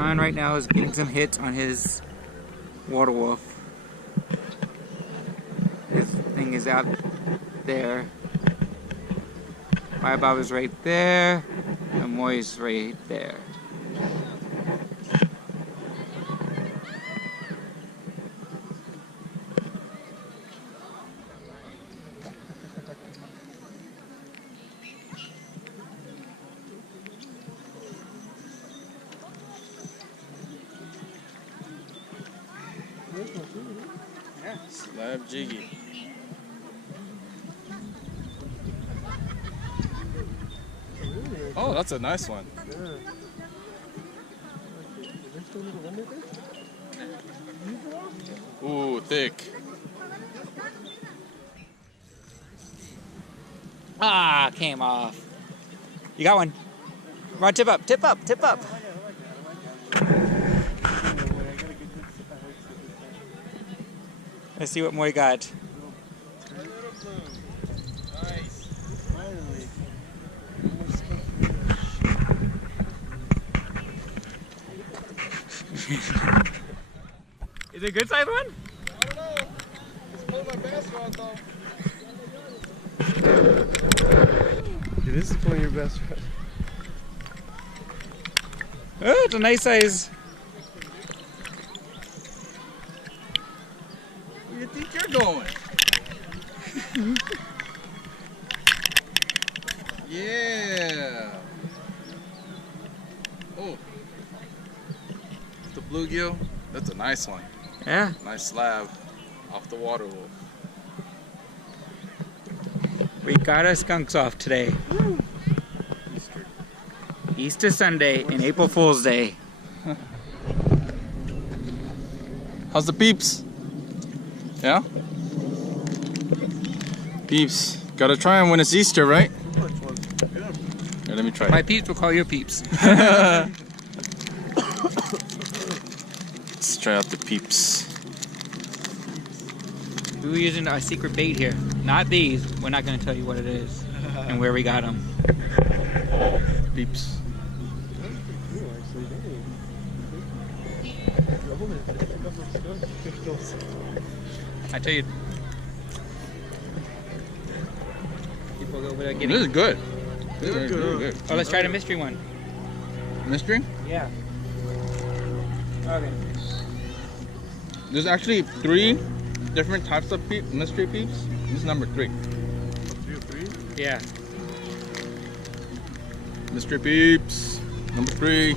John right now is getting some hits on his water wolf. His thing is out there. My Bob is right there. And Moy's right there. Yeah. Slab jiggy. Oh, that's a nice one. Ooh, thick. Ah, came off. You got one. Run, tip up, tip up, tip up. Let's see what Moy got. Nice. Is it a good size one? I don't know. It's pulling my bass rod though. Dude, this is pulling your best rod. Oh, it's a nice size. Where do you think you're going? Yeah. Oh. The bluegill. That's a nice one. Yeah. Nice slab off the water wolf. We got our skunks off today. Easter Sunday and April Fool's Day. How's the peeps? Yeah? Peeps. Gotta try them when it's Easter, right? Here, let me try My it. peeps will call your peeps. Let's try out the peeps. We were using our secret bait here. Not these. We're not going to tell you what it is and where we got them. Peeps. I tell you. People go without getting. This is good. This They're is good, good. Oh, let's try the mystery one. Mystery? Yeah. Okay. There's actually 3 different types of mystery peeps. This is number 3. 3 or 3? Yeah. Mystery peeps. Number 3.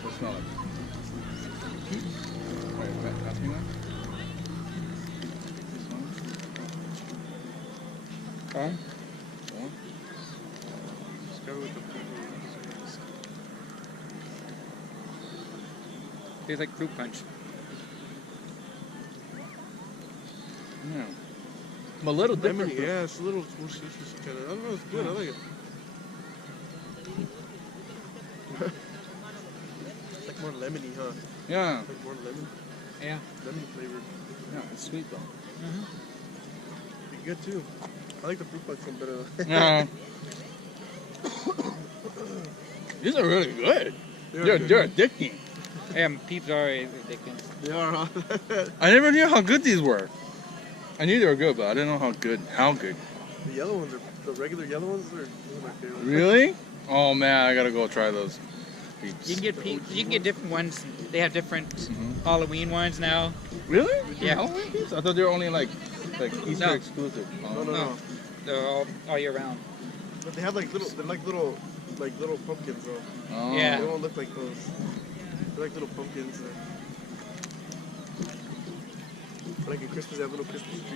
What smell like? Wait, pass me one. This one. Okay. One. Just go with the Tastes like fruit punch. Yeah. I'm a little lemon. different. Yeah, it's a little more citrusy kind of. I don't know, it's good. I like it. It's like more lemony, huh? Yeah. Like more lemon. Yeah. Lemon flavored. Yeah, it's sweet though. Be good too. I like the fruit punch one better. Yeah. These are really good. They're addicting. Yeah, peeps are addicting. They are, huh? I never knew how good these were. I knew they were good, but I didn't know how good. The yellow ones are, the regular yellow ones are my favorite. Really? Oh man, I gotta go try those. Peeps. You can get peeps. You can get different ones. They have different Halloween ones now. Really? Yeah. Halloween peeps? I thought they were only like Easter No. exclusive. Oh. No. They're all year round. But they have like little, they're like little pumpkins though. Oh. Yeah. They don't look like those. They're like little pumpkins. Like in Christmas, they have little Christmas trees.